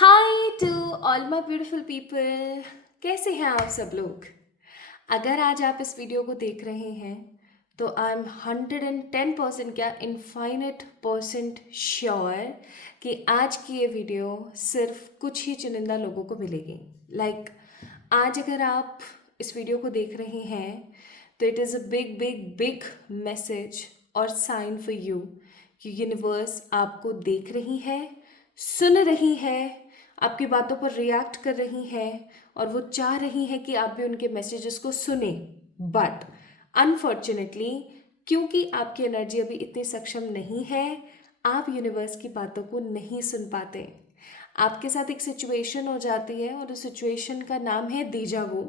Hi to all my beautiful people. कैसे हैं आप सब लोग? अगर आज आप इस वीडियो को देख रहे हैं तो आई एम 110% क्या इनफाइनाइट परसेंट श्योर कि आज की ये वीडियो सिर्फ कुछ ही चुनिंदा लोगों को मिलेगी। आज अगर आप इस वीडियो को देख रहे हैं तो it is a big big big message और साइन फॉर यू कि यूनिवर्स आपको देख रही है, सुन रही है, आपकी बातों पर रिएक्ट कर रही है और वो चाह रही है कि आप भी उनके मैसेजेस को सुने। बट अनफॉर्चुनेटली क्योंकि आपकी एनर्जी अभी इतनी सक्षम नहीं है, आप यूनिवर्स की बातों को नहीं सुन पाते। आपके साथ एक सिचुएशन हो जाती है और उस सिचुएशन का नाम है डीजा वू।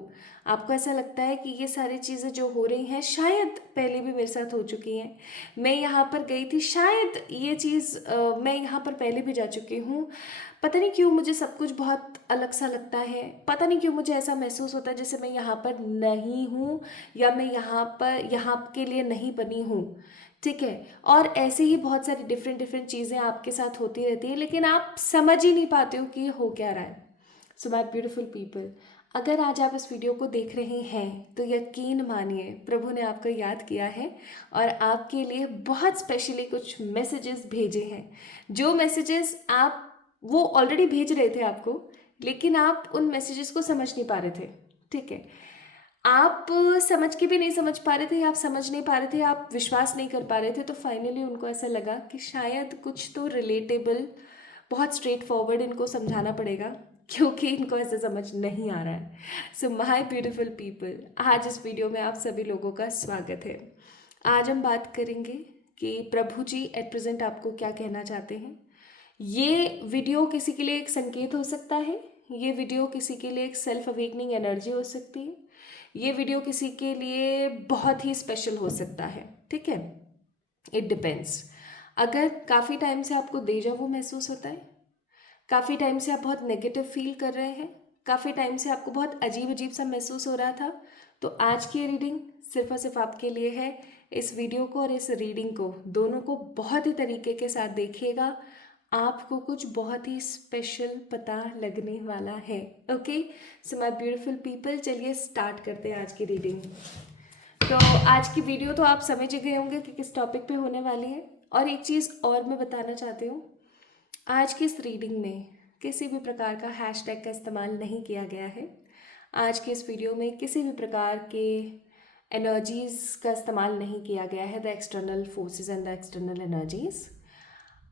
आपको ऐसा लगता है कि ये सारी चीज़ें जो हो रही हैं शायद पहले भी मेरे साथ हो चुकी हैं, मैं यहाँ पर गई थी, शायद ये चीज़ मैं यहाँ पर पहले भी जा चुकी हूँ। पता नहीं क्यों मुझे सब कुछ बहुत अलग सा लगता है, पता नहीं क्यों मुझे ऐसा महसूस होता है जैसे मैं यहाँ पर नहीं हूँ या मैं यहाँ के लिए नहीं बनी हूँ। ठीक है, और ऐसे ही बहुत सारी डिफरेंट डिफरेंट चीज़ें आपके साथ होती रहती है लेकिन आप समझ ही नहीं पाते हो कि ये हो क्या रहा है। सो माय ब्यूटीफुल पीपल, अगर आज आप इस वीडियो को देख रहे हैं तो यकीन मानिए प्रभु ने आपको याद किया है और आपके लिए बहुत स्पेशली कुछ मैसेजेस भेजे हैं। जो मैसेजेस आप वो ऑलरेडी भेज रहे थे आपको, लेकिन आप उन मैसेजेस को समझ नहीं पा रहे थे। ठीक है, आप समझ के भी नहीं समझ पा रहे थे, आप समझ नहीं पा रहे थे, आप विश्वास नहीं कर पा रहे थे, तो फाइनली उनको ऐसा लगा कि शायद कुछ तो रिलेटेबल, बहुत स्ट्रेट फॉरवर्ड इनको समझाना पड़ेगा क्योंकि इनको ऐसे समझ नहीं आ रहा है। सो माय ब्यूटीफुल पीपल, आज इस वीडियो में आप सभी लोगों का स्वागत है। आज हम बात करेंगे कि प्रभु जी एट प्रेजेंट आपको क्या कहना चाहते हैं। ये वीडियो किसी के लिए एक संकेत हो सकता है, ये वीडियो किसी के लिए एक सेल्फ अवेकनिंग एनर्जी हो सकती है, ये वीडियो किसी के लिए बहुत ही स्पेशल हो सकता है। ठीक है, इट डिपेंड्स। अगर काफ़ी टाइम से आपको डेजा वू महसूस होता है, काफ़ी टाइम से आप बहुत नेगेटिव फील कर रहे हैं, काफ़ी टाइम से आपको बहुत अजीब अजीब सा महसूस हो रहा था, तो आज की रीडिंग सिर्फ और सिर्फ आपके लिए है। इस वीडियो को और इस रीडिंग को दोनों को बहुत ही तरीके के साथ देखिएगा, आपको कुछ बहुत ही स्पेशल पता लगने वाला है। Okay, so my beautiful people, चलिए स्टार्ट करते हैं आज की रीडिंग। तो आज की वीडियो तो आप समझ गए होंगे कि किस टॉपिक पे होने वाली है। और एक चीज़ और मैं बताना चाहती हूँ, आज की इस रीडिंग में किसी भी प्रकार का हैशटैग का इस्तेमाल नहीं किया गया है। आज की इस वीडियो में किसी भी प्रकार के एनर्जीज़ का इस्तेमाल नहीं किया गया है, the external forces and the external energies.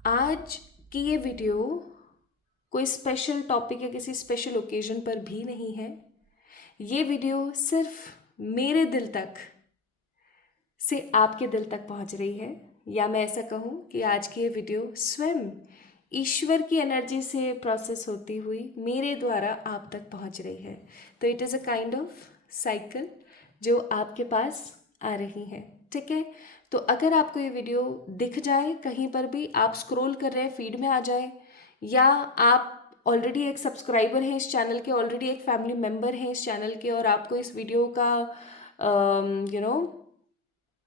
आज की ये वीडियो कोई स्पेशल टॉपिक या किसी स्पेशल ओकेजन पर भी नहीं है। ये वीडियो सिर्फ मेरे दिल तक से आपके दिल तक पहुंच रही है, या मैं ऐसा कहूँ कि आज की ये वीडियो स्वयं ईश्वर की एनर्जी से प्रोसेस होती हुई मेरे द्वारा आप तक पहुंच रही है। तो it is a kind of cycle जो आपके पास आ रही है। ठीक है, तो अगर आपको ये वीडियो दिख जाए कहीं पर भी, आप स्क्रॉल कर रहे हैं फीड में आ जाए, या आप ऑलरेडी एक सब्सक्राइबर हैं इस चैनल के, ऑलरेडी एक फैमिली मेम्बर हैं इस चैनल के और आपको इस वीडियो का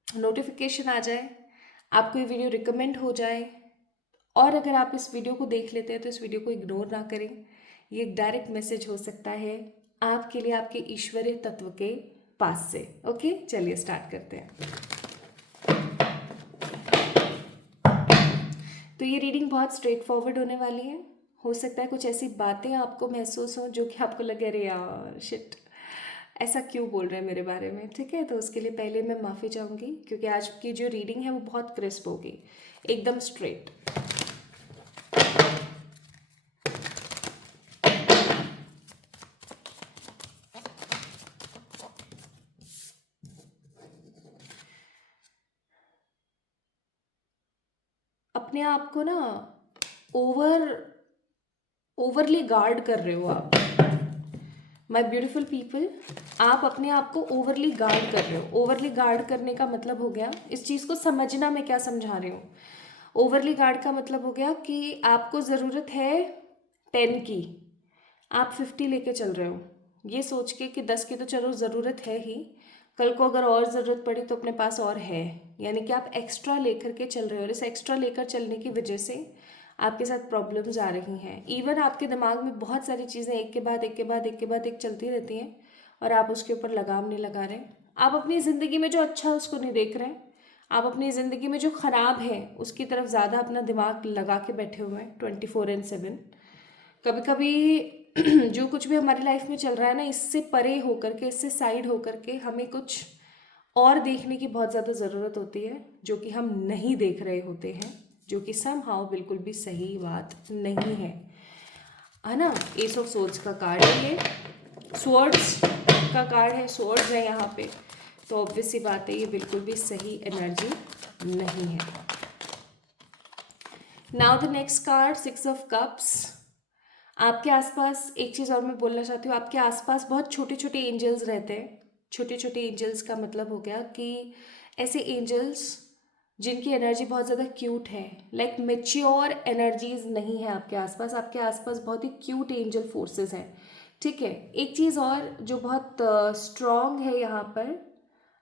नोटिफिकेशन आ जाए, आपको ये वीडियो रिकमेंड हो जाए, और अगर आप इस वीडियो को देख लेते हैं तो इस वीडियो को इग्नोर ना करें। ये एक डायरेक्ट मैसेज हो सकता है आपके लिए, आपके ईश्वरीय तत्व के पास से। ओके, चलिए स्टार्ट करते हैं। तो ये रीडिंग बहुत स्ट्रेट फॉरवर्ड होने वाली है। हो सकता है कुछ ऐसी बातें आपको महसूस हों जो कि आपको लगे अरे यार शिट, ऐसा क्यों बोल रहे हैं मेरे बारे में। ठीक है, तो उसके लिए पहले मैं माफ़ी चाहूँगी क्योंकि आज की जो रीडिंग है वो बहुत क्रिस्प होगी, एकदम स्ट्रेट। अपने आप को ना ओवरली गार्ड कर रहे हो आप। माई ब्यूटिफुल पीपल, आप अपने आप को ओवरली गार्ड कर रहे हो। ओवरली गार्ड करने का मतलब हो गया, इस चीज़ को समझना मैं क्या समझा रही हूँ। ओवरली गार्ड का मतलब हो गया कि आपको ज़रूरत है 10 की, आप 50 लेके चल रहे हो, ये सोच के कि 10 की तो चलो ज़रूरत है ही, कल को अगर और ज़रूरत पड़ी तो अपने पास और है, यानी कि आप एक्स्ट्रा लेकर के चल रहे हो और इस एक्स्ट्रा लेकर चलने की वजह से आपके साथ प्रॉब्लम्स आ रही हैं, इवन आपके दिमाग में बहुत सारी चीज़ें एक के बाद एक के बाद एक के बाद एक चलती रहती हैं और आप उसके ऊपर लगाम नहीं लगा रहे। आप अपनी ज़िंदगी में जो अच्छा है उसको नहीं देख रहे हैं, आप अपनी ज़िंदगी में जो ख़राब है उसकी तरफ ज़्यादा अपना दिमाग लगा के बैठे हुए हैं 24/7। कभी कभी जो कुछ भी हमारी लाइफ में चल रहा है ना, इससे परे होकर के, इससे साइड होकर के हमें कुछ और देखने की बहुत ज़्यादा ज़रूरत होती है जो कि हम नहीं देख रहे होते हैं, जो कि समहाउ बिल्कुल भी सही बात नहीं है ना। एस ऑफ सोर्ड्स का कार्ड है ये, स्वॉर्ड्स का कार्ड है, स्वॉर्ड्स है यहाँ पे, तो ऑब्वियस सी बात है ये बिल्कुल भी सही एनर्जी नहीं है। Now the next card, 6 of cups. आपके आसपास एक चीज़ और मैं बोलना चाहती हूँ, आपके आसपास बहुत छोटे छोटे एंजल्स रहते हैं। छोटे छोटे एंजल्स का मतलब हो गया कि ऐसे एंजल्स जिनकी एनर्जी बहुत ज़्यादा क्यूट है, लाइक मेच्योर एनर्जीज नहीं है आपके आसपास। आपके आसपास बहुत ही क्यूट एंजल फोर्सेस हैं, ठीक है। एक चीज़ और जो बहुत स्ट्रॉन्ग है यहाँ पर,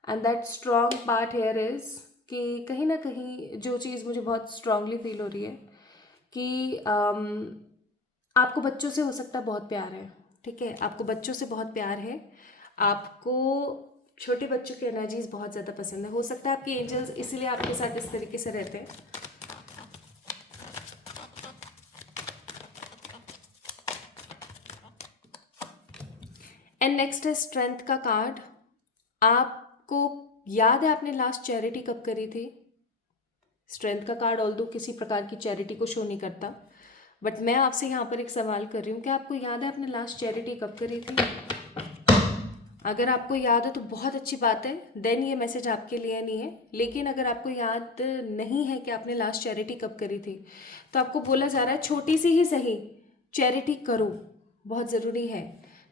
and that strong part here is कि कहीं ना कहीं जो चीज़ मुझे बहुत स्ट्रांगली फील हो रही है कि आपको बच्चों से हो सकता है बहुत प्यार है, ठीक है, आपको बच्चों से बहुत प्यार है, आपको छोटे बच्चों की एनर्जीज बहुत ज़्यादा पसंद है। हो सकता है आपके एंजल्स इसीलिए आपके साथ इस तरीके से रहते हैं। एंड नेक्स्ट है स्ट्रेंथ का कार्ड। आपको याद है आपने लास्ट चैरिटी कब करी थी? स्ट्रेंथ का कार्ड ऑल्दो किसी प्रकार की चैरिटी को शो नहीं करता, बट मैं आपसे यहाँ पर एक सवाल कर रही हूँ कि आपको याद है आपने लास्ट चैरिटी कब करी थी? अगर आपको याद है तो बहुत अच्छी बात है, देन ये मैसेज आपके लिए नहीं है। लेकिन अगर आपको याद नहीं है कि आपने लास्ट चैरिटी कब करी थी, तो आपको बोला जा रहा है छोटी सी ही सही चैरिटी करो, बहुत ज़रूरी है।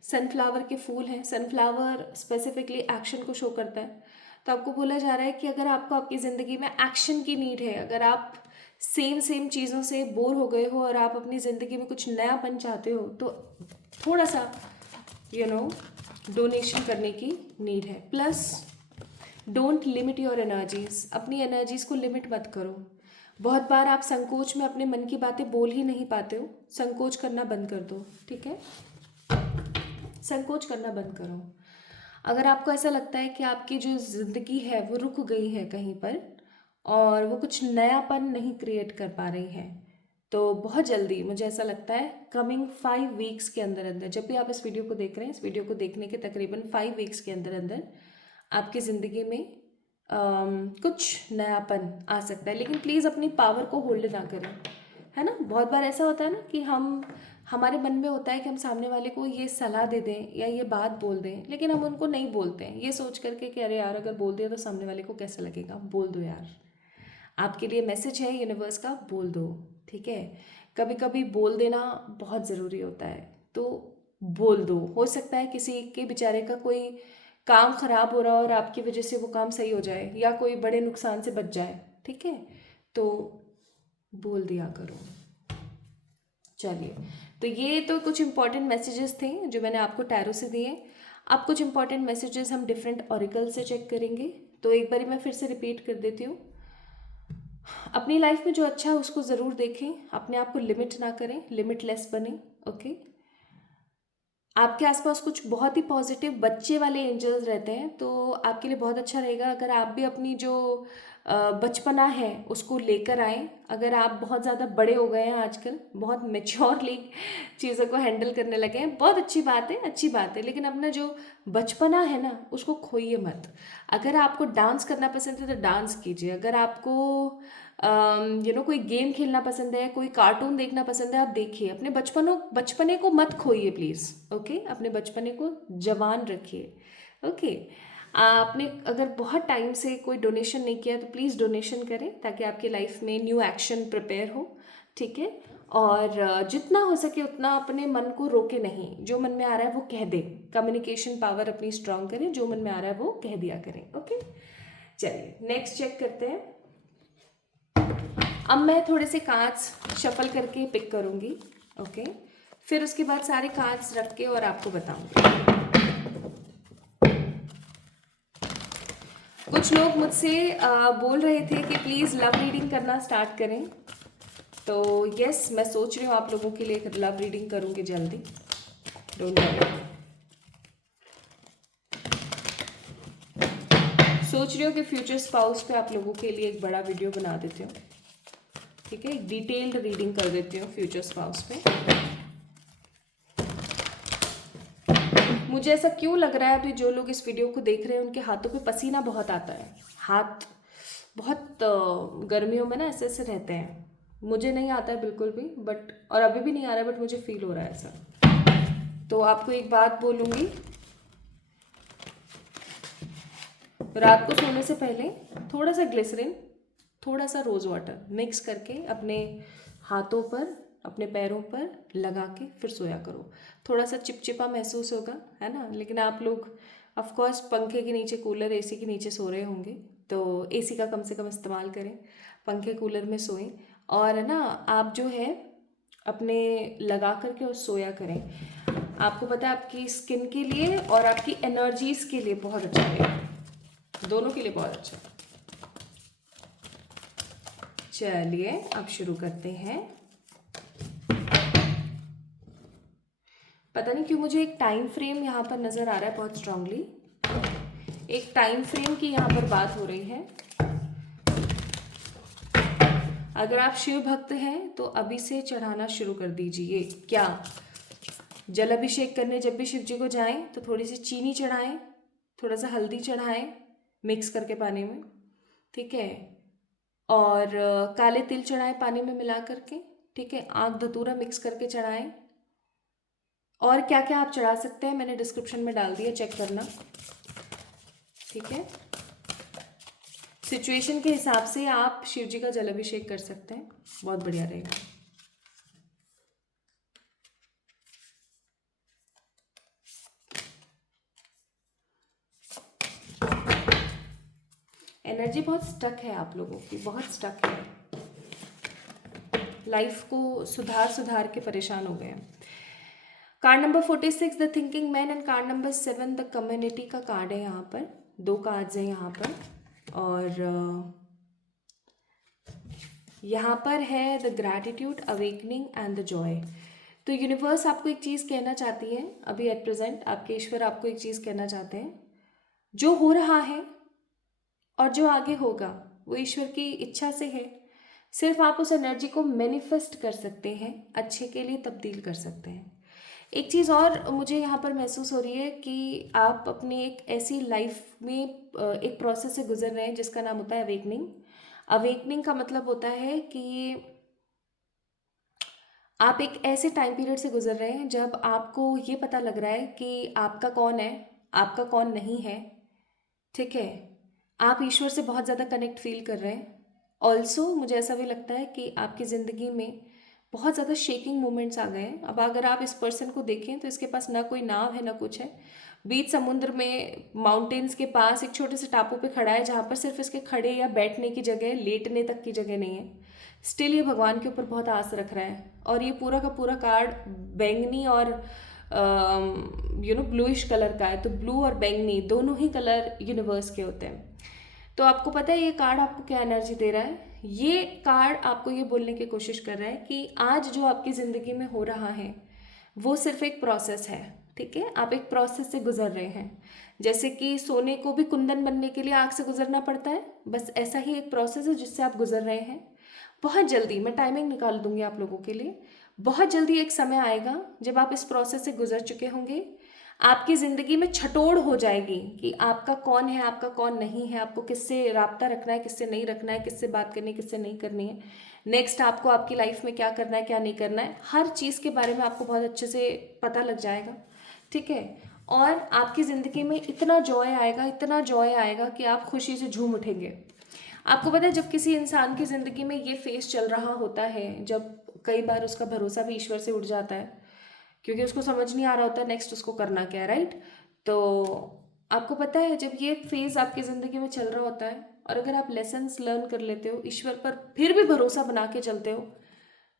सनफ्लावर के फूल हैं, सनफ्लावर स्पेसिफिकली एक्शन को शो करता है, तो आपको बोला जा रहा है कि अगर आपको आपकी ज़िंदगी में एक्शन की नीड है, अगर आप सेम सेम चीज़ों से बोर हो गए हो और आप अपनी ज़िंदगी में कुछ नयापन चाहते हो, तो थोड़ा सा डोनेशन करने की नीड है। Plus don't limit your energies, अपनी एनर्जीज को लिमिट मत करो। बहुत बार आप संकोच में अपने मन की बातें बोल ही नहीं पाते हो, संकोच करना बंद कर दो, ठीक है, संकोच करना बंद करो। अगर आपको ऐसा लगता है कि आपकी जो ज़िंदगी है वो रुक गई है कहीं पर और वो कुछ नयापन नहीं क्रिएट कर पा रही है, तो बहुत जल्दी मुझे ऐसा लगता है कमिंग 5 वीक्स के अंदर अंदर, जब भी आप इस वीडियो को देख रहे हैं, इस वीडियो को देखने के तकरीबन 5 वीक्स के अंदर अंदर आपकी ज़िंदगी में कुछ नयापन आ सकता है। लेकिन प्लीज़ अपनी पावर को होल्ड ना करें, है ना। बहुत बार ऐसा होता है ना कि हमारे मन में होता है कि हम सामने वाले को ये सलाह दे दें या ये बात बोल दें, लेकिन हम उनको नहीं बोलते हैं, ये सोच करके कि अरे यार अगर बोल दिया तो सामने वाले को कैसा लगेगा। बोल दो यार, आपके लिए मैसेज है यूनिवर्स का, बोल दो, ठीक है। कभी कभी बोल देना बहुत ज़रूरी होता है, तो बोल दो। हो सकता है किसी के बेचारे का कोई काम खराब हो रहा हो और आपकी वजह से वो काम सही हो जाए या कोई बड़े नुकसान से बच जाए, ठीक है, तो बोल दिया करो। चलिए, तो ये तो कुछ इंपॉर्टेंट मैसेजेस थे जो मैंने आपको टैरो से दिए। अब कुछ इंपॉर्टेंट मैसेजेस हम डिफरेंट ऑरिकल से चेक करेंगे, तो एक बारी मैं फिर से रिपीट कर देती हूँ। अपनी लाइफ में जो अच्छा है उसको ज़रूर देखें, अपने आप को लिमिट ना करें, लिमिटलेस बने, ओके। आपके आसपास कुछ बहुत ही पॉजिटिव बच्चे वाले एंजल्स रहते हैं, तो आपके लिए बहुत अच्छा रहेगा अगर आप भी अपनी जो बचपना है उसको लेकर आएँ। अगर आप बहुत ज़्यादा बड़े हो गए हैं आजकल, बहुत मेच्योरली चीज़ों को हैंडल करने लगे हैं, बहुत अच्छी बात है, अच्छी बात है, लेकिन अपना जो बचपना है ना उसको खोइए मत। अगर आपको डांस करना पसंद है तो डांस कीजिए, अगर आपको कोई गेम खेलना पसंद है, कोई कार्टून देखना पसंद है, आप देखिए। अपने बचपने को मत खोइए प्लीज़, ओके। अपने बचपने को जवान रखिए, ओके। आपने अगर बहुत टाइम से कोई डोनेशन नहीं किया तो प्लीज़ डोनेशन करें, ताकि आपकी लाइफ में न्यू एक्शन प्रिपेयर हो, ठीक है। और जितना हो सके उतना अपने मन को रोके नहीं, जो मन में आ रहा है वो कह दें। कम्युनिकेशन पावर अपनी स्ट्रांग करें, जो मन में आ रहा है वो कह दिया करें, ओके। चलिए नेक्स्ट चेक करते हैं। अब मैं थोड़े से कार्ड्स शफल करके पिक करूंगी, ओके। फिर उसके बाद सारे कार्ड्स रख के और आपको बताऊंगी। कुछ लोग मुझसे बोल रहे थे कि प्लीज़ लव रीडिंग करना स्टार्ट करें, तो यस, मैं सोच रही हूँ आप लोगों के लिए एक लव रीडिंग करूँगी जल्दी, डोंट वरी। सोच रही हूँ कि फ्यूचर स्पाउस पे आप लोगों के लिए एक बड़ा वीडियो बना देती हूँ, ठीक है, एक डिटेल्ड रीडिंग कर देती हूँ फ्यूचर स्पाउस पे। मुझे ऐसा क्यों लग रहा है अभी जो लोग इस वीडियो को देख रहे हैं उनके हाथों पे पसीना बहुत आता है, हाथ बहुत गर्मियों में ना ऐसे ऐसे रहते हैं। मुझे नहीं आता है बिल्कुल भी, बट और अभी भी नहीं आ रहा है, बट मुझे फील हो रहा है ऐसा। तो आपको एक बात बोलूँगी, रात को सोने से पहले थोड़ा सा ग्लिसरीन, थोड़ा सा रोज़ वाटर मिक्स करके अपने हाथों पर, अपने पैरों पर लगा के फिर सोया करो। थोड़ा सा चिपचिपा महसूस होगा, है ना, लेकिन आप लोग ऑफ कोर्स पंखे के नीचे, कूलर, एसी के नीचे सो रहे होंगे, तो एसी का कम से कम इस्तेमाल करें, पंखे कूलर में सोएं। और है ना, आप जो है अपने लगा करके और सोया करें। आपको पता है आपकी स्किन के लिए और आपकी एनर्जीज के लिए बहुत अच्छा है, दोनों के लिए बहुत अच्छा है। चलिए अब शुरू करते हैं। पता नहीं क्यों मुझे एक टाइम फ्रेम यहाँ पर नज़र आ रहा है बहुत स्ट्रांगली, एक टाइम फ्रेम की यहाँ पर बात हो रही है। अगर आप शिव भक्त हैं तो अभी से चढ़ाना शुरू कर दीजिए। क्या जल अभिषेक करने जब भी शिव जी को जाएं तो थोड़ी सी चीनी चढ़ाएं, थोड़ा सा हल्दी चढ़ाएं मिक्स करके पानी में, ठीक है, और काले तिल चढ़ाएं पानी में मिला करके, ठीक है, आग धतूरा मिक्स करके चढ़ाएं। और क्या क्या आप चढ़ा सकते हैं मैंने डिस्क्रिप्शन में डाल दिया, चेक करना, ठीक है। सिचुएशन के हिसाब से आप शिव जी का जल अभिषेक कर सकते हैं, बहुत बढ़िया रहेगा। एनर्जी बहुत स्टक है आप लोगों की, बहुत स्टक है, लाइफ को सुधार सुधार के परेशान हो गए हैं। Card number 46 the thinking man and card number 7 the community का कार्ड है यहाँ पर, दो कार्ड्स हैं यहाँ पर। और यहाँ पर है the gratitude, awakening and the Joy. तो यूनिवर्स आपको एक चीज़ कहना चाहती है अभी एट प्रेजेंट, आपके ईश्वर आपको एक चीज़ कहना चाहते हैं, जो हो रहा है और जो आगे होगा वो ईश्वर की इच्छा से है। सिर्फ आप उस एनर्जी को मैनिफेस्ट कर सकते हैं, अच्छे के लिए तब्दील कर सकते हैं। एक चीज़ और मुझे यहाँ पर महसूस हो रही है कि आप अपनी एक ऐसी लाइफ में एक प्रोसेस से गुजर रहे हैं जिसका नाम होता है अवेकनिंग। अवेकनिंग का मतलब होता है कि आप एक ऐसे टाइम पीरियड से गुजर रहे हैं जब आपको ये पता लग रहा है कि आपका कौन है, आपका कौन नहीं है, ठीक है। आप ईश्वर से बहुत ज़्यादा कनेक्ट फील कर रहे हैं। ऑल्सो मुझे ऐसा भी लगता है कि आपकी ज़िंदगी में बहुत ज़्यादा शेकिंग मोमेंट्स आ गए हैं। अब अगर आप इस पर्सन को देखें तो इसके पास ना कोई नाव है ना कुछ है, बीच समुद्र में माउंटेन्स के पास एक छोटे से टापू पे खड़ा है जहाँ पर सिर्फ इसके खड़े या बैठने की जगह, लेटने तक की जगह नहीं है। स्टिल ये भगवान के ऊपर बहुत आस रख रहा है। और ये पूरा का पूरा कार्ड बैंगनी और ब्लूइश कलर का है। तो ब्लू और बैंगनी दोनों ही कलर यूनिवर्स के होते हैं। तो आपको पता है ये कार्ड आपको क्या एनर्जी दे रहा है? ये कार्ड आपको ये बोलने की कोशिश कर रहा है कि आज जो आपकी ज़िंदगी में हो रहा है वो सिर्फ एक प्रोसेस है, ठीक है। आप एक प्रोसेस से गुजर रहे हैं, जैसे कि सोने को भी कुंदन बनने के लिए आग से गुजरना पड़ता है, बस ऐसा ही एक प्रोसेस है जिससे आप गुजर रहे हैं। बहुत जल्दी मैं टाइमिंग निकाल दूंगी आप लोगों के लिए। बहुत जल्दी एक समय आएगा जब आप इस प्रोसेस से गुजर चुके होंगे, आपकी ज़िंदगी में छटोड़ हो जाएगी कि आपका कौन है, आपका कौन नहीं है, आपको किससे राब्ता रखना है, किससे नहीं रखना है, किससे बात करनी है, किससे नहीं करनी है, नेक्स्ट आपको आपकी लाइफ में क्या करना है, क्या नहीं करना है, हर चीज़ के बारे में आपको बहुत अच्छे से पता लग जाएगा, ठीक है। और आपकी ज़िंदगी में इतना जॉय आएगा, इतना जॉय आएगा कि आप खुशी से झूम उठेंगे। आपको पता है जब किसी इंसान की ज़िंदगी में ये फेस चल रहा होता है, जब कई बार उसका भरोसा भी ईश्वर से उठ जाता है क्योंकि उसको समझ नहीं आ रहा होता नेक्स्ट उसको करना क्या है, राइट। तो आपको पता है जब ये फेज़ आपकी ज़िंदगी में चल रहा होता है और अगर आप लेसन्स लर्न कर लेते हो, ईश्वर पर फिर भी भरोसा बना के चलते हो,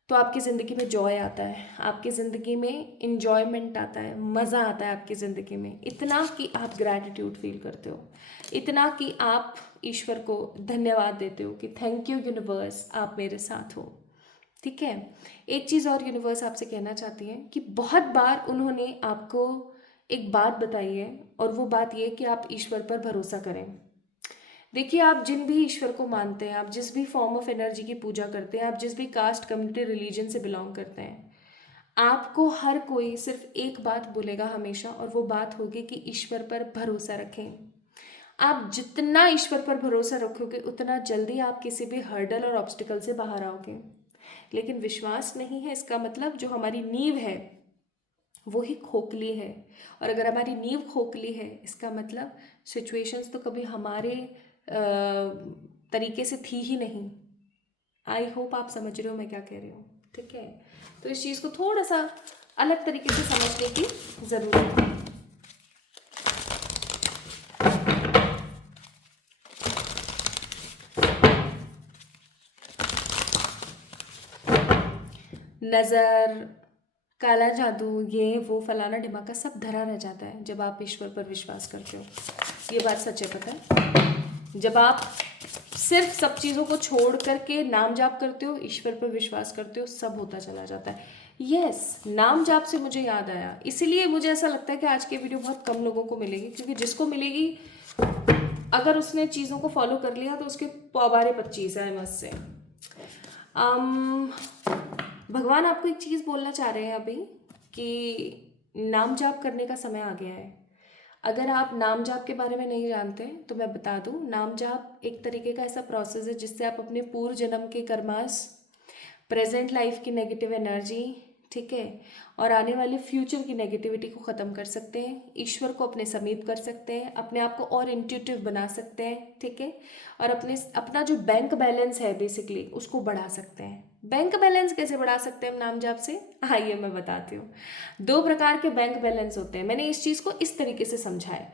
तो आपकी ज़िंदगी में जॉय आता है, आपकी ज़िंदगी में इन्जॉयमेंट आता है, मज़ा आता है आपकी ज़िंदगी में, इतना कि आप ग्रैटिट्यूड फील करते हो, इतना कि आप ईश्वर को धन्यवाद देते हो कि थैंक यू यूनिवर्स, आप मेरे साथ हो, ठीक है। एक चीज़ और यूनिवर्स आपसे कहना चाहती है कि बहुत बार उन्होंने आपको एक बात बताई है, और वो बात ये है कि आप ईश्वर पर भरोसा करें। देखिए, आप जिन भी ईश्वर को मानते हैं, आप जिस भी फॉर्म ऑफ एनर्जी की पूजा करते हैं, आप जिस भी कास्ट, कम्युनिटी, रिलीजन से बिलोंग करते हैं, आपको हर कोई सिर्फ एक बात बोलेगा हमेशा, और वो बात होगी कि ईश्वर पर भरोसा रखें। आप जितना ईश्वर पर भरोसा रखोगे उतना जल्दी आप किसी भी हर्डल और ऑब्स्टिकल से बाहर आओगे। लेकिन विश्वास नहीं है, इसका मतलब जो हमारी नींव है वो ही खोखली है। और अगर हमारी नींव खोखली है, इसका मतलब सिचुएशंस तो कभी हमारे तरीके से थी ही नहीं। आई होप आप समझ रहे हो मैं क्या कह रही हूँ, ठीक है। तो इस चीज़ को थोड़ा सा अलग तरीके से समझने की ज़रूरत है। नज़र, काला जादू, ये वो फलाना ढिमाका सब धरा रह जाता है जब आप ईश्वर पर विश्वास करते हो। ये बात सच है, पता है। जब आप सिर्फ सब चीज़ों को छोड़ करके नाम जाप करते हो, ईश्वर पर विश्वास करते हो, सब होता चला जाता है। यस, नाम जाप से मुझे याद आया, इसीलिए मुझे ऐसा लगता है कि आज की वीडियो बहुत कम लोगों को मिलेगी, क्योंकि जिसको मिलेगी अगर उसने चीज़ों को फॉलो कर लिया तो उसके पौबारे 25 है मस्त से। भगवान आपको एक चीज़ बोलना चाह रहे हैं अभी कि नाम जाप करने का समय आ गया है। अगर आप नाम जाप के बारे में नहीं जानते तो मैं बता दूं, नाम जाप एक तरीके का ऐसा प्रोसेस है जिससे आप अपने पूर्व जन्म के कर्मास, प्रेजेंट लाइफ की नेगेटिव एनर्जी, ठीक है, और आने वाले फ्यूचर की नेगेटिविटी को ख़त्म कर सकते हैं, ईश्वर को अपने समीप कर सकते हैं, अपने आप को और इंट्यूटिव बना सकते हैं, ठीक है, और अपना जो बैंक बैलेंस है बेसिकली उसको बढ़ा सकते हैं। बैंक बैलेंस कैसे बढ़ा सकते हैं हम नाम जाप से? आइए मैं बताती हूँ। 2 प्रकार के बैंक बैलेंस होते हैं। मैंने इस चीज़ को इस तरीके से समझा है।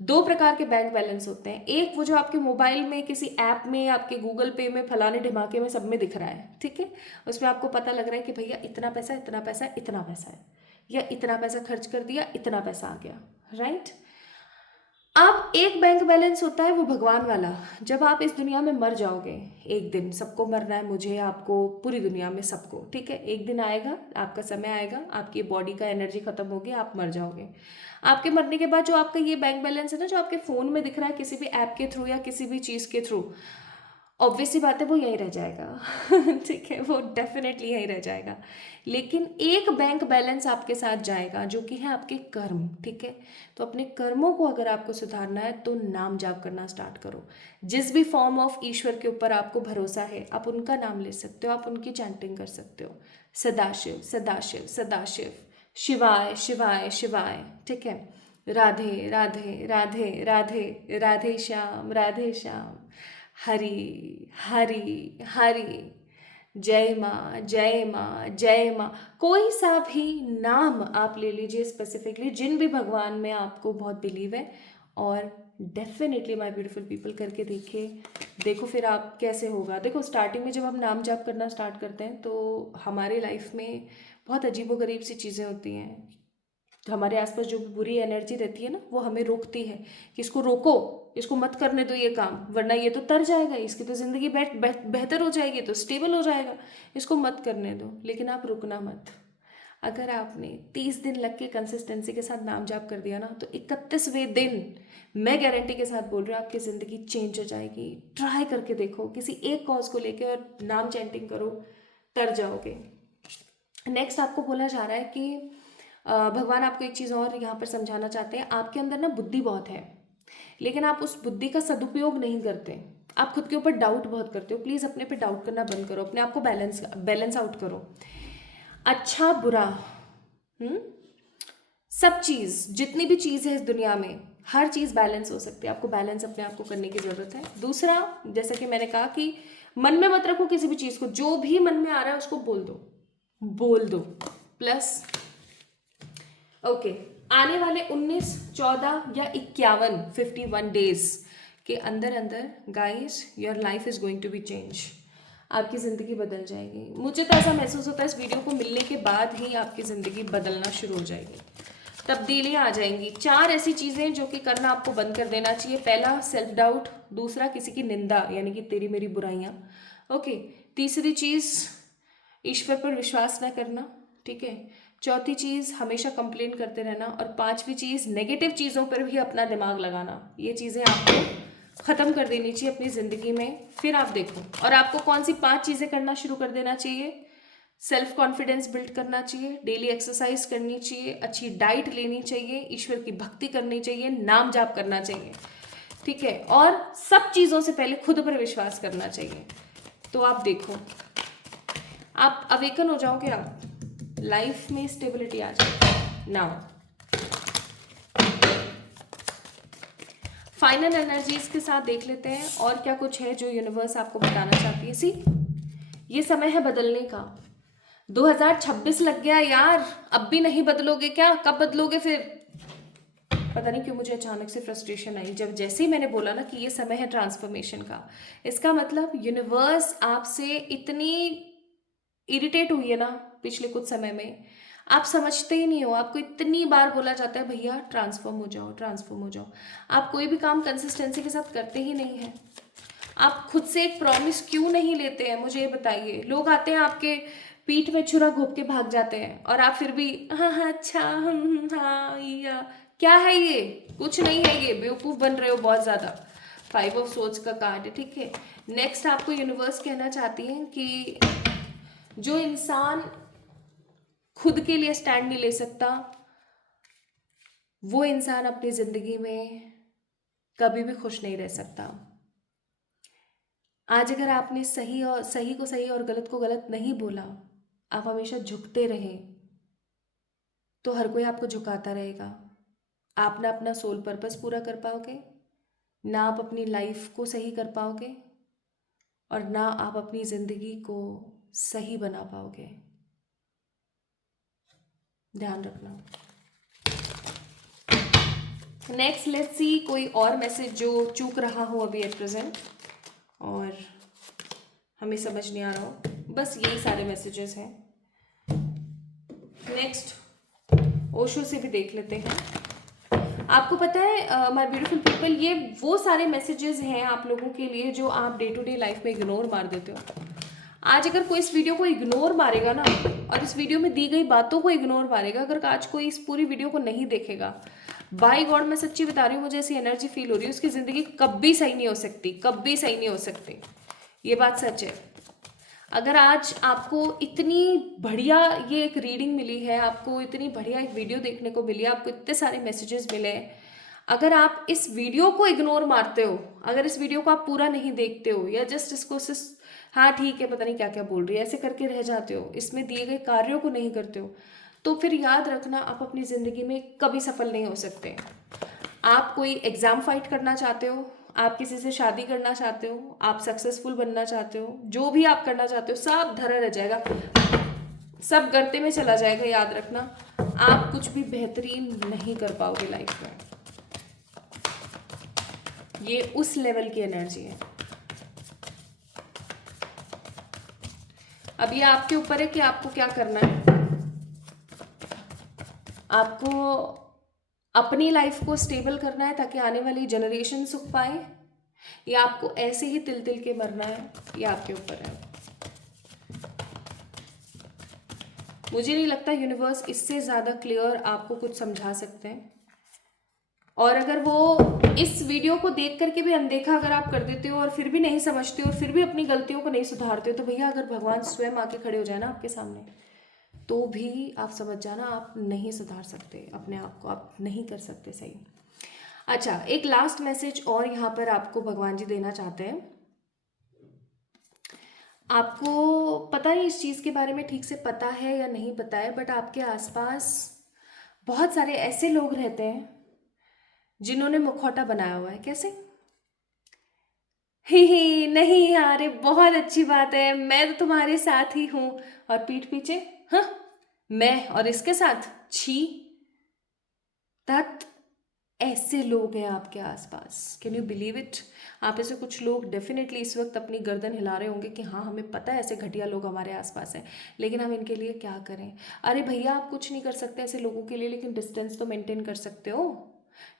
2 प्रकार के बैंक बैलेंस होते हैं। एक वो जो आपके मोबाइल में किसी ऐप में, आपके गूगल पे में, फलाने ढिमाके में, सब में दिख रहा है, ठीक है। उसमें आपको पता लग रहा है कि भैया इतना पैसा, इतना पैसा, इतना पैसा है, या इतना पैसा खर्च कर दिया, इतना पैसा आ गया, राइट। अब एक बैंक बैलेंस होता है वो भगवान वाला। जब आप इस दुनिया में मर जाओगे, एक दिन सबको मरना है, मुझे, आपको, पूरी दुनिया में सबको, ठीक है। एक दिन आएगा, आपका समय आएगा, आपकी बॉडी का एनर्जी खत्म होगी, आप मर जाओगे। आपके मरने के बाद जो आपका ये बैंक बैलेंस है ना, जो आपके फ़ोन में दिख रहा है किसी भी ऐप के थ्रू या किसी भी चीज़ के थ्रू, ऑब्वियस सी बात है वो यहीं रह जाएगा ठीक है, वो डेफिनेटली यहीं रह जाएगा। लेकिन एक बैंक बैलेंस आपके साथ जाएगा जो कि है आपके कर्म, ठीक है। तो अपने कर्मों को अगर आपको सुधारना है तो नाम जाप करना स्टार्ट करो। जिस भी फॉर्म ऑफ ईश्वर के ऊपर आपको भरोसा है, आप उनका नाम ले सकते हो, आप उनकी चैंटिंग कर सकते हो। सदाशिव सदाशिव सदाशिव, शिवाय शिवाय शिवाय, ठीक है। राधे राधे राधे राधे, राधे श्याम, हरि हरि हरि, जय माँ जय माँ जय माँ। कोई सा भी नाम आप ले लीजिए स्पेसिफिकली, जिन भी भगवान में आपको बहुत बिलीव है, और डेफिनेटली माय ब्यूटीफुल पीपल करके देखिए, देखो फिर आप कैसे होगा। देखो, स्टार्टिंग में जब हम नाम जाप करना स्टार्ट करते हैं तो हमारे लाइफ में बहुत अजीबोगरीब सी चीज़ें होती हैं। तो हमारे आसपास जो भी बुरी एनर्जी रहती है ना, वो हमें रोकती है कि इसको रोको, इसको मत करने दो ये काम, वरना ये तो तर जाएगा, इसकी तो ज़िंदगी बेहतर हो जाएगी, तो स्टेबल हो जाएगा, इसको मत करने दो। लेकिन आप रुकना मत। अगर आपने 30 दिन लग के कंसिस्टेंसी के साथ नाम जाप कर दिया ना, तो 31वें दिन मैं गारंटी के साथ बोल रही हूँ आपकी ज़िंदगी चेंज हो जाएगी। ट्राई करके देखो, किसी एक कॉज को लेकर और नाम चैंटिंग करो, तर जाओगे। नेक्स्ट आपको बोला जा रहा है कि भगवान आपको एक चीज़ और यहाँ पर समझाना चाहते हैं। आपके अंदर ना बुद्धि बहुत है, लेकिन आप उस बुद्धि का सदुपयोग नहीं करते। आप खुद के ऊपर डाउट बहुत करते हो। प्लीज़ अपने पे डाउट करना बंद करो, अपने आप को बैलेंस आउट करो। अच्छा बुरा, सब चीज़, जितनी भी चीज़ है इस दुनिया में, हर चीज़ बैलेंस हो सकती है। आपको बैलेंस अपने आप को करने की ज़रूरत है। दूसरा, जैसा कि मैंने कहा कि मन में मत रखो किसी भी चीज़ को, जो भी मन में आ रहा है उसको बोल दो। प्लस ओके, आने वाले 19, 14 या 51 डेज के अंदर अंदर guys, your life is going to be change. आपकी ज़िंदगी बदल जाएगी। मुझे तो ऐसा महसूस होता है इस वीडियो को मिलने के बाद ही आपकी ज़िंदगी बदलना शुरू हो जाएगी, तब्दीलियाँ आ जाएंगी। 4 ऐसी चीज़ें जो कि करना आपको बंद कर देना चाहिए। पहला, सेल्फ डाउट। दूसरा, किसी की निंदा, यानी कि तेरी मेरी बुराइयाँ। ओके। तीसरी चीज़, ईश्वर पर विश्वास ना करना, ठीक है। चौथी चीज़ हमेशा कंप्लेन करते रहना, और पांचवी चीज़ नेगेटिव चीज़ों पर भी अपना दिमाग लगाना। ये चीज़ें आपको ख़त्म कर देनी चाहिए अपनी ज़िंदगी में। फिर आप देखो, और आपको कौन सी 5 चीज़ें करना शुरू कर देना चाहिए। सेल्फ कॉन्फिडेंस बिल्ड करना चाहिए, डेली एक्सरसाइज करनी चाहिए, अच्छी डाइट लेनी चाहिए, ईश्वर की भक्ति करनी चाहिए, नाम जाप करना चाहिए, ठीक है। और सब चीज़ों से पहले खुद पर विश्वास करना चाहिए। तो आप देखो, आप अवेकन हो जाओगे, आप लाइफ में स्टेबिलिटी आ जाएगी। नाउ फाइनल एनर्जीज के साथ देख लेते हैं और क्या कुछ है जो यूनिवर्स आपको बताना चाहती है। सी, ये समय है बदलने का। 2026 लग गया यार, अब भी नहीं बदलोगे क्या? कब बदलोगे फिर? पता नहीं क्यों मुझे अचानक से फ्रस्ट्रेशन आई जब जैसे ही मैंने बोला ना कि ये समय है ट्रांसफॉर्मेशन का। इसका मतलब यूनिवर्स आपसे इतनी इरिटेट हुई है ना पिछले कुछ समय में, आप समझते ही नहीं हो। आपको इतनी बार बोला जाता है भैया ट्रांसफॉर्म हो जाओ, ट्रांसफॉर्म हो जाओ। आप कोई भी काम कंसिस्टेंसी के साथ करते ही नहीं हैं। आप खुद से एक प्रॉमिस क्यों नहीं लेते हैं, मुझे ये बताइए। लोग आते हैं आपके पीठ में छुरा घोप के भाग जाते हैं, और आप फिर भी हाँ हाँ अच्छा हाँ या क्या है ये? कुछ नहीं है, ये बेवकूफ़ बन रहे हो बहुत ज़्यादा। 5 ऑफ सोर्ड्स का कार्ड है, ठीक है। नेक्स्ट आपको यूनिवर्स कहना चाहती है कि जो इंसान खुद के लिए स्टैंड नहीं ले सकता, वो इंसान अपनी ज़िंदगी में कभी भी खुश नहीं रह सकता। आज अगर आपने सही को सही और गलत को गलत नहीं बोला, आप हमेशा झुकते रहे, तो हर कोई आपको झुकाता रहेगा। आप ना अपना सोल पर्पस पूरा कर पाओगे, ना आप अपनी लाइफ को सही कर पाओगे, और ना आप अपनी ज़िंदगी को सही बना पाओगे। ध्यान रखना। नेक्स्ट लेट्स सी कोई और मैसेज जो चूक रहा हो अभी एट प्रेजेंट और हमें समझ नहीं आ रहा हो। बस यही सारे मैसेजेस हैं। नेक्स्ट ओशो से भी देख लेते हैं। आपको पता है माय ब्यूटीफुल पीपल, ये वो सारे मैसेजेस हैं आप लोगों के लिए जो आप डे टू डे लाइफ में इग्नोर मार देते हो। आज अगर कोई इस वीडियो को इग्नोर मारेगा ना, और इस वीडियो में दी गई बातों को इग्नोर मारेगा, अगर आज कोई इस पूरी वीडियो को नहीं देखेगा, बाय गॉड मैं सच्ची बता रही हूँ, मुझे ऐसी एनर्जी फील हो रही है, उसकी ज़िंदगी कभी सही नहीं हो सकती, कभी सही नहीं हो सकती। ये बात सच है। अगर आज आपको इतनी बढ़िया ये एक रीडिंग मिली है, आपको इतनी बढ़िया एक वीडियो देखने को मिली है, आपको इतने सारे मैसेजेस मिले हैं, अगर आप इस वीडियो को इग्नोर मारते हो, अगर इस वीडियो को आप पूरा नहीं देखते हो, या जस्ट इसको हाँ ठीक है पता नहीं क्या क्या बोल रही है ऐसे करके रह जाते हो, इसमें दिए गए कार्यों को नहीं करते हो, तो फिर याद रखना आप अपनी ज़िंदगी में कभी सफल नहीं हो सकते। आप कोई एग्ज़ाम फाइट करना चाहते हो, आप किसी से शादी करना चाहते हो, आप सक्सेसफुल बनना चाहते हो, जो भी आप करना चाहते हो सब धरा रह जाएगा, सब गर्ते में चला जाएगा। याद रखना आप कुछ भी बेहतरीन नहीं कर पाओगे लाइफ में। ये उस लेवल की एनर्जी है। अब ये आपके ऊपर है कि आपको क्या करना है। आपको अपनी लाइफ को स्टेबल करना है ताकि आने वाली जनरेशन सुख पाए, या आपको ऐसे ही तिल तिल के मरना है, ये आपके ऊपर है। मुझे नहीं लगता यूनिवर्स इससे ज़्यादा क्लियर आपको कुछ समझा सकते हैं। और अगर वो इस वीडियो को देख करके भी अनदेखा अगर आप कर देते हो और फिर भी नहीं समझते हो और फिर भी अपनी गलतियों को नहीं सुधारते हो, तो भैया अगर भगवान स्वयं आके खड़े हो जाए ना आपके सामने, तो भी आप समझ जाना आप नहीं सुधार सकते अपने आप को, आप नहीं कर सकते सही। अच्छा, एक लास्ट मैसेज और यहाँ पर आपको भगवान जी देना चाहते हैं। आपको पता नहीं इस चीज़ के बारे में ठीक से पता है या नहीं पता है, बट आपके आसपास बहुत सारे ऐसे लोग रहते हैं जिन्होंने मुखौटा बनाया हुआ है। कैसे? ही नहीं यार, बहुत अच्छी बात है, मैं तो तुम्हारे साथ ही हूँ, और पीठ पीछे हाँ मैं और इसके साथ छी तत्। ऐसे लोग हैं आपके आसपास। Can you believe it? आप ऐसे कुछ लोग डेफिनेटली इस वक्त अपनी गर्दन हिला रहे होंगे कि हाँ हमें पता है ऐसे घटिया लोग हमारे आसपास हैं, लेकिन हम इनके लिए क्या करें। अरे भैया आप कुछ नहीं कर सकते ऐसे लोगों के लिए, लेकिन डिस्टेंस तो मेंटेन कर सकते हो,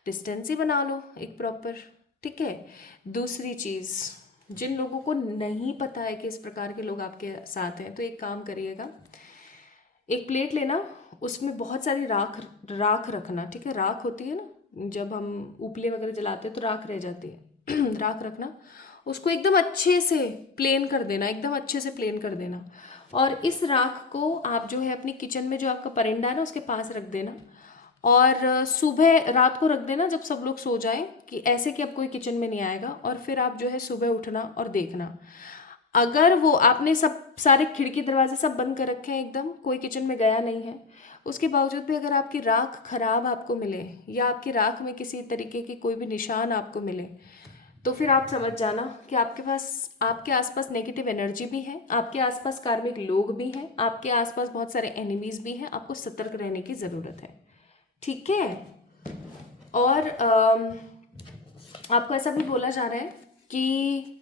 डिस्टेंस ही बना लो एक प्रॉपर, ठीक है। दूसरी चीज़, जिन लोगों को नहीं पता है कि इस प्रकार के लोग आपके साथ हैं, तो एक काम करिएगा, एक प्लेट लेना, उसमें बहुत सारी राख राख रखना, ठीक है, राख होती है ना, जब हम उपले वगैरह जलाते हैं तो राख रह जाती है राख रखना, उसको एकदम अच्छे से प्लेन कर देना, एकदम अच्छे से प्लेन कर देना। और इस राख को आप जो है अपनी किचन में जो आपका परिंदा है ना उसके पास रख देना। और सुबह रात को रख देना जब सब लोग सो जाएं, कि ऐसे कि अब कोई किचन में नहीं आएगा। और फिर आप जो है सुबह उठना और देखना, अगर वो आपने सब सारे खिड़की दरवाजे सब बंद कर रखे हैं, एकदम कोई किचन में गया नहीं है, उसके बावजूद भी अगर आपकी राख खराब आपको मिले या आपकी राख में किसी तरीके की कोई भी निशान आपको मिले, तो फिर आप समझ जाना कि आपके पास, आपके आसपास नेगेटिव एनर्जी भी है, आपके आसपास कार्मिक लोग भी हैं, आपके आसपास बहुत सारे एनिमीज भी हैं। आपको सतर्क रहने की ज़रूरत है, ठीक है। और आपको ऐसा भी बोला जा रहा है कि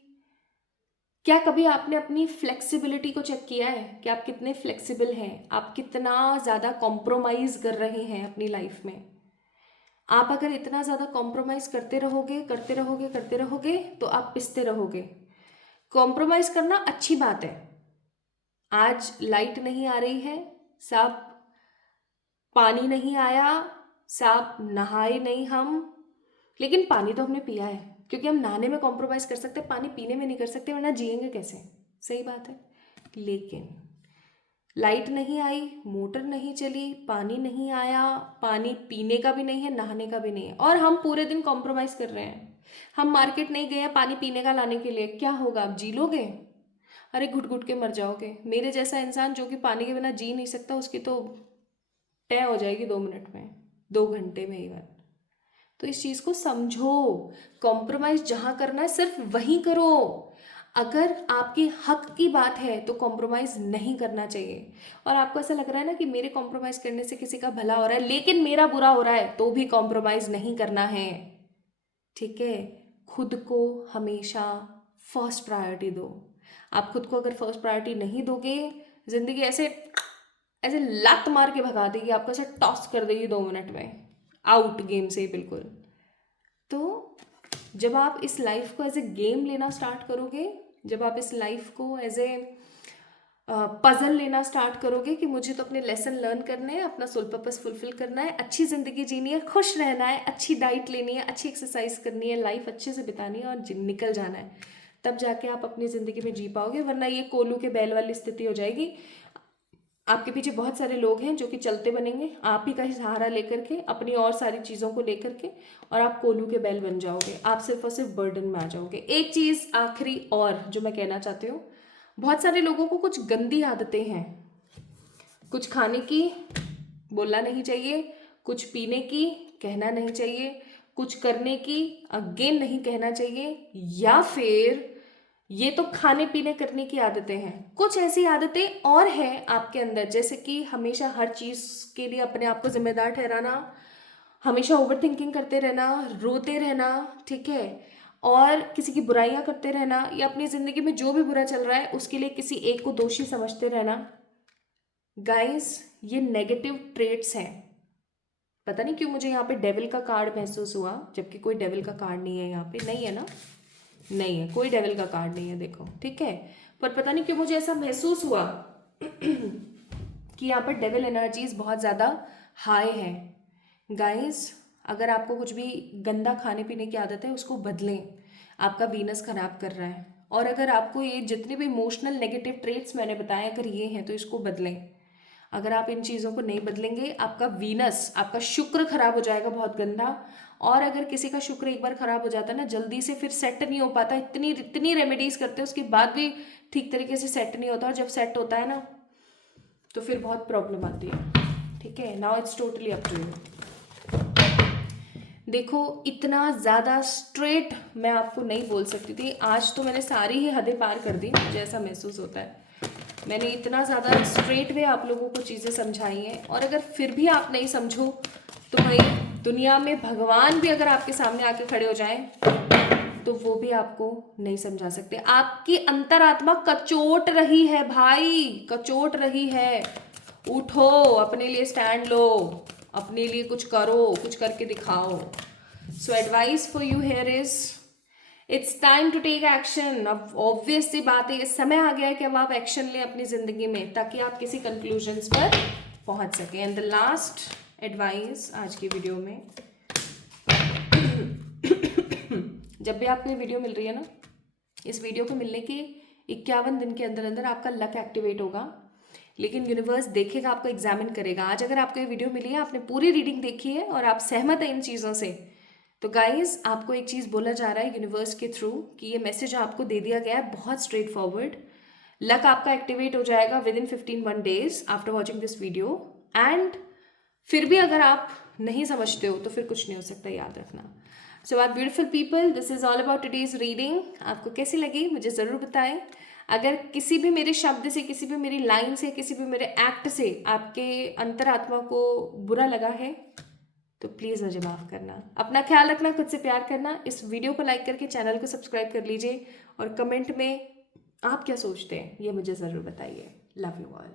क्या कभी आपने अपनी फ्लेक्सिबिलिटी को चेक किया है कि आप कितने फ्लेक्सिबल हैं, आप कितना ज़्यादा कॉम्प्रोमाइज़ कर रहे हैं अपनी लाइफ में। आप अगर इतना ज़्यादा कॉम्प्रोमाइज़ करते रहोगे करते रहोगे करते रहोगे तो आप पिसते रहोगे। कॉम्प्रोमाइज़ करना अच्छी बात है। आज लाइट नहीं आ रही है, साहब पानी नहीं आया, साहब नहाए नहीं हम, लेकिन पानी तो हमने पिया है, क्योंकि हम नहाने में कॉम्प्रोमाइज़ कर सकते हैं, पानी पीने में नहीं कर सकते, वरना जिएंगे कैसे। सही बात है। लेकिन लाइट नहीं आई, मोटर नहीं चली, पानी नहीं आया, पानी पीने का भी नहीं है, नहाने का भी नहीं है, और हम पूरे दिन कॉम्प्रोमाइज़ कर रहे हैं। हम मार्केट नहीं गए हैं पानी पीने का लाने के लिए, क्या होगा, आप जी लोगे? अरे घुट घुट के मर जाओगे। मेरे जैसा इंसान जो कि पानी के बिना जी नहीं सकता, उसकी तो तय हो जाएगी 2 मिनट में, 2 घंटे में इवन। तो इस चीज़ को समझो, कॉम्प्रोमाइज़ जहाँ करना है सिर्फ वहीं करो। अगर आपके हक की बात है तो कॉम्प्रोमाइज़ नहीं करना चाहिए। और आपको ऐसा लग रहा है ना कि मेरे कॉम्प्रोमाइज़ करने से किसी का भला हो रहा है, लेकिन मेरा बुरा हो रहा है, तो भी कॉम्प्रोमाइज़ नहीं करना है, ठीक है। खुद को हमेशा फर्स्ट प्रायोरिटी दो। आप खुद को अगर फर्स्ट प्रायोरिटी नहीं दोगे, ज़िंदगी ऐसे ऐसे लात मार के भगा देगी आपको, ऐसे टॉस कर देगी 2 मिनट में, आउट गेम से बिल्कुल। तो जब आप इस लाइफ को एज ए गेम लेना स्टार्ट करोगे, जब आप इस लाइफ को एज ए पजल लेना स्टार्ट करोगे कि मुझे तो अपने लेसन लर्न करने हैं, अपना सोल पर्पस फुलफिल करना है, अच्छी ज़िंदगी जीनी है, खुश रहना है, अच्छी डाइट लेनी है, अच्छी एक्सरसाइज करनी है, लाइफ अच्छे से बितानी है और निकल जाना है, तब जाके आप अपनी ज़िंदगी में जी पाओगे। वरना ये कोलू के बैल वाली स्थिति हो जाएगी। आपके पीछे बहुत सारे लोग हैं जो कि चलते बनेंगे, आप ही का ही सहारा लेकर के, अपनी और सारी चीज़ों को लेकर के, और आप कोलू के बैल बन जाओगे, आप सिर्फ और सिर्फ बर्डन में आ जाओगे। एक चीज़ आखिरी और जो मैं कहना चाहती हूँ, बहुत सारे लोगों को कुछ गंदी आदतें हैं, कुछ खाने की बोलना नहीं चाहिए, कुछ पीने की कहना नहीं चाहिए, कुछ करने की अगेन नहीं कहना चाहिए, या फिर ये तो खाने पीने करने की आदतें हैं, कुछ ऐसी आदतें और हैं आपके अंदर, जैसे कि हमेशा हर चीज़ के लिए अपने आप को जिम्मेदार ठहराना, हमेशा ओवर थिंकिंग करते रहना, रोते रहना, ठीक है, और किसी की बुराइयां करते रहना, या अपनी ज़िंदगी में जो भी बुरा चल रहा है उसके लिए किसी एक को दोषी समझते रहना। गाइस, ये नेगेटिव ट्रेट्स हैं। पता नहीं क्यों मुझे यहाँ पे डेविल का कार्ड महसूस हुआ, जबकि कोई डेविल का कार्ड नहीं है यहाँ पे, नहीं है ना, नहीं है, कोई डेविल का कार्ड नहीं है, देखो, ठीक है। पर पता नहीं क्यों मुझे ऐसा महसूस हुआ कि यहाँ पर डेविल एनर्जीज बहुत ज़्यादा हाई है। गाइस, अगर आपको कुछ भी गंदा खाने पीने की आदत है उसको बदलें, आपका वीनस खराब कर रहा है। और अगर आपको ये जितने भी इमोशनल नेगेटिव ट्रेट्स मैंने बताए अगर ये हैं तो इसको बदलें। अगर आप इन चीज़ों को नहीं बदलेंगे, आपका वीनस, आपका शुक्र खराब हो जाएगा बहुत गंदा। और अगर किसी का शुक्र एक बार खराब हो जाता है ना, जल्दी से फिर सेट नहीं हो पाता, इतनी इतनी रेमेडीज करते हैं उसके बाद भी ठीक तरीके से सेट नहीं होता, और जब सेट होता है ना तो फिर बहुत प्रॉब्लम आती है, ठीक है। Now it's totally up to you. देखो, इतना ज़्यादा स्ट्रेट मैं आपको नहीं बोल सकती थी, आज तो मैंने सारी ही हदें पार कर दी, मुझे ऐसा महसूस होता है। मैंने इतना ज़्यादा स्ट्रेट वे आप लोगों को चीज़ें समझाई हैं, और अगर फिर भी आप नहीं समझो तो भाई दुनिया में भगवान भी अगर आपके सामने आके खड़े हो जाएं तो वो भी आपको नहीं समझा सकते। आपकी अंतरात्मा कचोट रही है भाई, कचोट रही है। उठो, अपने लिए स्टैंड लो, अपने लिए कुछ करो, कुछ करके दिखाओ। So advice for you here is, it's time to take action. अब ऑब्वियस सी बात है, समय आ गया है कि अब आप एक्शन लें अपनी ज़िंदगी में, ताकि आप किसी कंक्लूजन्स पर पहुंच सकें। एंड द लास्ट एडवाइस आज की वीडियो में, जब भी आपको ये वीडियो मिल रही है ना, इस वीडियो को मिलने के 51 दिन के अंदर अंदर आपका लक एक्टिवेट होगा। लेकिन यूनिवर्स देखेगा, आपको एग्जामिन करेगा। आज अगर आपको ये वीडियो मिली है, आपने पूरी रीडिंग देखी है और आप सहमत हैं इन चीज़ों से, तो गाइज आपको एक चीज़ बोला जा रहा है यूनिवर्स के थ्रू कि ये मैसेज आपको दे दिया गया है बहुत स्ट्रेट फॉरवर्ड। लक आपका एक्टिवेट हो जाएगा with in 15 days after watching this video. And फिर भी अगर आप नहीं समझते हो तो फिर कुछ नहीं हो सकता, याद रखना। So our beautiful people, this is all about today's reading. आपको कैसी लगी मुझे ज़रूर बताएं। अगर किसी भी मेरे शब्द से, किसी भी मेरी लाइन से, किसी भी मेरे एक्ट से आपके अंतरात्मा को बुरा लगा है तो प्लीज़ मुझे माफ़ करना। अपना ख्याल रखना, खुद से प्यार करना। इस वीडियो को लाइक करके चैनल को सब्सक्राइब कर लीजिए और कमेंट में आप क्या सोचते हैं ये मुझे ज़रूर बताइए। Love you all.